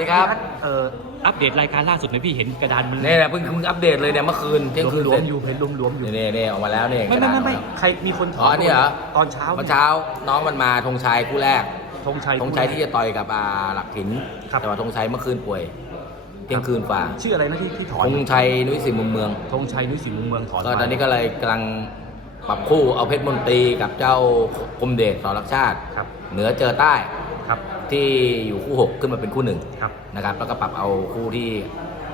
ดีครับ เอ่ออัปเดตรายการล่าสุดหน่อยพี่เห็นกระดานมันนี่แหละเพิ่งเพิ่งอัปเดตเลยเนี่ยเมื่อคืนเที่ยงคืนหลวมๆอยู่เห็นหลวมๆอยู่นี่นี่ออกมาแล้วนี่ไม่กระไม่ดาษไม่ไม่ออกมาแล้วใครมีคนถอ๋อนี่เหรอตอนเช้าเมื่อเช้าน้องมันมาธงชัยคู่แรกธงชัยธงชัยที่จะต่อยกับอ่าหลักหินครับแต่ว่าธงชัยเมื่อคืนป่วยเที่ยงคืนฝ่าชื่ออะไรนะที่ที่ถอนธงชัยนุ้ยสิมุมเมืองธงชัยนุ้ยสิงห์มุมเมืองถอนก็ตอนนี้ก็เลยกำลังปรับคู่เอาเพชรมนตรีกับเจ้าคมเดชต่อรักชาติครับเหนือเจอใต้ครับ ที่อยู่คู่หกขึ้นมาเป็นคู่หนึ่งครับนะครับ แล้วก็ปรับเอาคู่ที่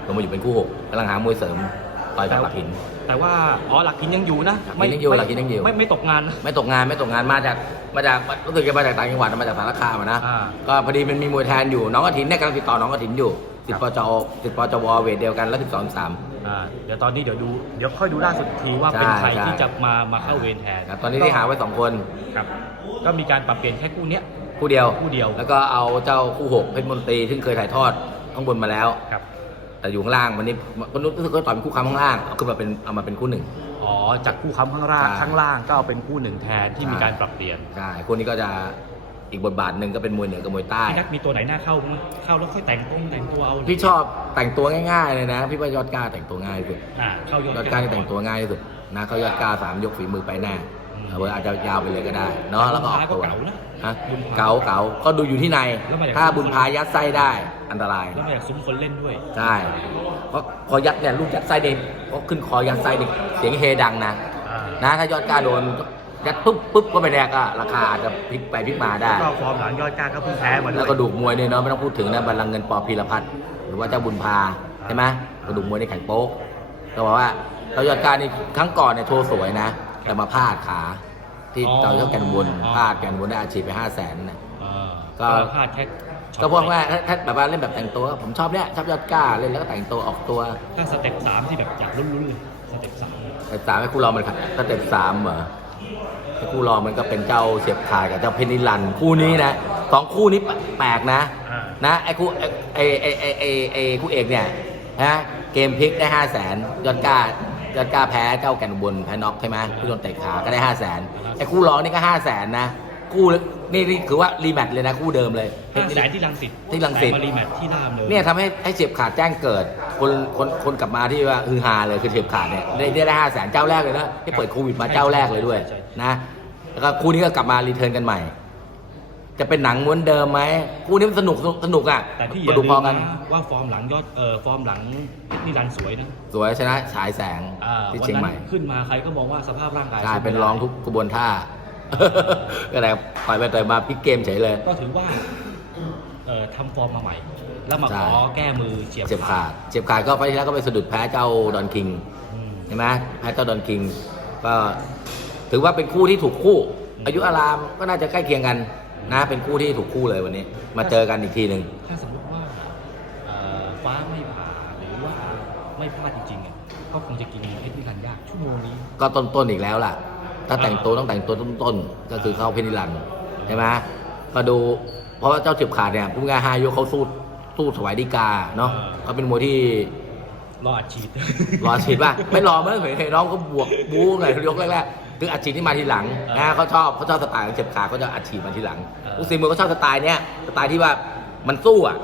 ลงมาอยู่เป็นคู่หกกำลังหามวยเสริมต่อยกับหลักหิน แต่ว่าอ๋อหลักหินยังอยู่นะหลักหินยังอยู่หลักหินยังอยู่ไม่ไม่ตกงานนะไม่ตกงานไม่ตกงานมาจากมาจากรู้สึกจะมาจากต่างจังหวัดมาจากสารคามอะนะอ่าก็พอดีมันมีมวยแทนอยู่น้องกฐินเนี่ยกำลังติดต่อน้องกฐินอยู่ติดปจติดปจวเวทเดียวกันแล้วสิบสองสามอ่าเดี๋ยวตอนนี้เดี๋ยวดูเดี๋ยวค่อยดูล่าสุดอีกทีว่าเป็นใช่ใครใช่ที่จะมามาเข้าเวรแทนครับตอนนี้ที่หาไว้สองคนครับก็มีการปรับเปลี่ยนแค่คู่เนี้ย คู่เดียว คู่เดียว แล้วก็เอาเจ้าคู่หกเพชรมนตรีซึ่งเคยถ่ายทอดข้างบนมาแล้ว ครับ แต่อยู่ข้างล่างวันนี้คนนู้นรู้สึกว่าต่อยเป็นคู่ค้ำข้างล่างเอาขึ้นมาเป็นเอามาเป็นคู่หนึ่ง อ๋อ จากคู่ค้ำข้างล่าง ใช่ ข้างล่างก็เอาเป็นคู่หนึ่งแทนที่ใช่มีการปรับเปลี่ยนใช่คู่นี้ก็จะอีกบทบาทหนึ่งก็เป็นมวยเหนือกับมวยใต้ พี่นักมีตัวไหนน่าเข้าบ้างไหมเข้าแล้วค่อยแต่งตรงแต่งตัวเอาพี่ชอบแต่งตัวง่ายๆเลยนะ พี่ว่ายอดกล้าแต่งตัวง่ายที่สุดอ่าเข้ายอดยอดกล้าที่แต่งตัวง่ายที่สุดนะเขายอดกล้าสามยกฝีมือไปแน่อื มเอาไว้อาจจะยาวไปเลยก็ได้เนาะแล้วก็ออกตัวเก่านะฮะบุญพาเก๋าเก๋าก็ดูอยู่ที่ในแล้วมาจากถ้าบุญพายัดไส้ได้อันตรายแล้วมาจากซุ้มคนเล่นด้วยใช่เพราะพอยัดเนี่ยลูกยัดไส้เด็กก็ขึ้นคอยัดไส้เด็กเสียงเฮดังนะอ่านะถ้ายอดกล้าโดนยัดปุ๊บปุ๊บก็ไปแดกอะราคาอาจจะพลิกไปพลิกมาได้ก็ฟอร์มหลังยอดกล้าก็เพิ่งแพ้มาด้วแล้ยวกระดูกมวยเนี่ยเนาะไม่ต้องพูดถึงนะบัลลังก์เงินปอพีรพัฒน์หรือว่าเจ้าบุญพาใช่ไหมกระดูกมวยในแข่งโป๊กก็บอกว่าเรายอดการนี่ครั้งก่อนเนี่ยโชว์สวยนะ แต่มาพลาดขา ที่เจ้าเจ้าแกนบนพลาดแกนบนได้อาชีพไปห้าแสนนะ อ่าก็พลาดแค่ช็อตก็พวกว่าถ้าถ้าแบบว่าเล่นแบบแต่งตัว ผมชอบเนี่ยชอบยอดกล้าเล่นแล้วก็แต่งตัวออกตัวถ้าสเต็ปสามที่แบบจากลุ้นๆเลยสเต็ปสาม แต่สามให้คู่รองมันครับถ้าเต็มสามเหรอให้คู่รองมันก็เป็นเจ้าเสียบขาดกับเจ้าเพชรนิรันดร์คู่นี้นะสองคู่นี้แปลกนะ อ่านะไอ้คู่ไอ้ไอ้ไอ้ไอ้ไอ้คู่เอกเนี่ยนะเกมพลิกได้ห้าแสนยอดกล้า ยอดกล้าแพ้เจ้าแก่นอุบนแพ้น็อกใช่ไหมผู้โดนเตะขาก็ได้ห้าแสนไอ้คู่รองนี่ก็ห้าแสนนะคู่นี่นี่คือว่ารีแมตช์เลยนะคู่เดิมเลยเพชห้ารนิแสรันนดร์ที่รังสิตที่รังสิตแต่มารีแมตช์ที่ล่ามเลยเนี่ยทำให้ให้เสียบขาดแจ้งเกิด คนคนคนกลับมาที่ว่าฮือฮาเลยคือเสียบขาดเนี่ยได้ได้ห้าแสนเจ้าแรกเลยนะที่เปิดโควิดมาเจ้าแรกเลยด้วยนะแล้วก็คู่นี้ก็กลับมารีเทิร์นกันใหม่ จะเป็นหนังม้วนเดิมไหมคู่นี้มันสนุกสนุกสนุกอะแต่พี่อมาย่าดูลืพอมกัน นะว่าฟอร์มหลังยอดเอ่อฟอร์มหลังนิรันดร์สวยนะสวยชนะฉายแสงอ่าที่วันเชียงนั้ใหม่ นขึ้นมาใครก็มองว่าสภาพร่างกายกลายเป็นสู้ไม่ได้ร้องทุกกระบวนท่า ก็แต่ต่อยไปต่อยมาพลิกเกมเฉยเลย ก็ถือว่าเอ่อทำฟอร์มมาใหม่ แล้วมาใช่ ขอแก้มือเฉียบเจ็บขาดเจ็บขาดก็ไฟล์ที่แล้วก็ไปสะดุดแพ้เจ้าดอนคิงอืม ใช่ไหมแพ้เจ้าดอนคิง ก็ถือว่าเป็นคู่ที่ถูกคู่ อืม อายุอารามก็น่าจะใกล้เคียงกัน นะเป็นคู่ที่ถูกคู่เลยวันนี้ มาเจอกันอีกทีหนึ่งถ้าสมมติว่าเอ่อฟ้าไม่ผ่าหรือว่าไม่พลาดจริงๆอะก็คงจะกินเพชรนิรันดร์ยากชั่วโมงนี้ ก็ต้นๆอีกแล้วล่ะ ถ้าแต่งตัวต้องแต่งตัวต้นๆก็คือเข้าเพชรนิรันดร์ใช่ไหมก็ดูเพราะว่าเจ้าเจ็บขาดเนี่ยพูดง่ายๆห้ายกเขาสู้สู้ถวายดีกาเนาะเขาเป็นมวยที่รออัดฉีดรอฉีดป่ะไม่รอมั้งเห็นน้องเขาบวกบู๊หน่อยยกแรกๆ ถึงอัดฉีดที่มาทีหลังนะเขาชอบเขาชอบสไตล์ของเจ็บขาเขาจะอัดฉีดมาทีหลังเออลูกศิษย์มวยเขาชอบสไตล์เนี้ยสไตล์ที่ว่ามันสู้อะ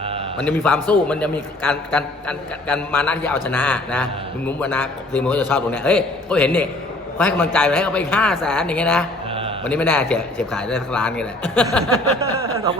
อ่ามันจะมีความสู้มันจะมีการการการการการมานั่ที่จะเอาชนะนะเออมุมมานะซีมวยก็จะชอบตรงเนี้ยเฮ้ยเขาเห็นนี่เขาให้กำลังใจไปให้เขาไปห้าแสนอย่างเงี้ยนะเอ่อวันนี้ไม่แน่เสียเสียบขายได้สักล้านกันแหละขอบคุณ